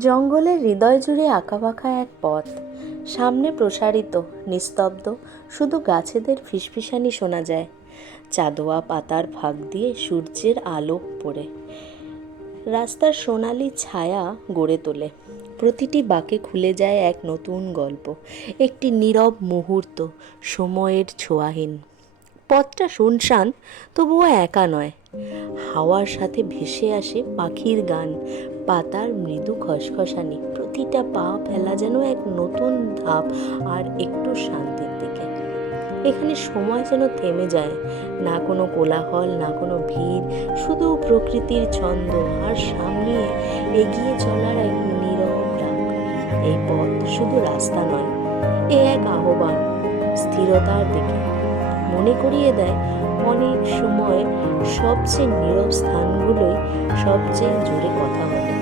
জঙ্গলের হৃদয় জুড়ে আঁকাবাঁকা এক পথ, সামনে প্রসারিত, নিস্তব্ধ, শুধু গাছেদের ফিসফিসানি শোনা যায়। চাঁদোয়া পাতার ফাঁক দিয়ে সূর্যের আলো পড়ে রাস্তার সোনালি ছায়া গড়ে তোলে। প্রতিটি বাঁকে খুলে যায় এক নতুন গল্প, একটি নীরব মুহূর্ত, সময়ের ছোঁয়াহীন। পথটা শুনশান, তবুও একা নয়। হাওয়ার সাথে ভেসে আসে পাখির গান, পাতার মৃদু খসখসানি। প্রতিটা পা ফেলা যেন এক নতুন ধাপ আর একটু শান্তির দিকে। এখানে সময় যেন থেমে যায়, না কোনো কোলাহল, না কোনো ভিড়, শুধু প্রকৃতির ছন্দ আর সামনে এগিয়ে চলার এক নীরব ডাক। এই পথ শুধু রাস্তা নয়, এ এক আহ্বান স্থিরতার দিকে। মনে করিয়ে দেয় অনেক সময় সবচেয়ে নীরব স্থানগুলোই সবচেয়ে জোরে কথা বলে।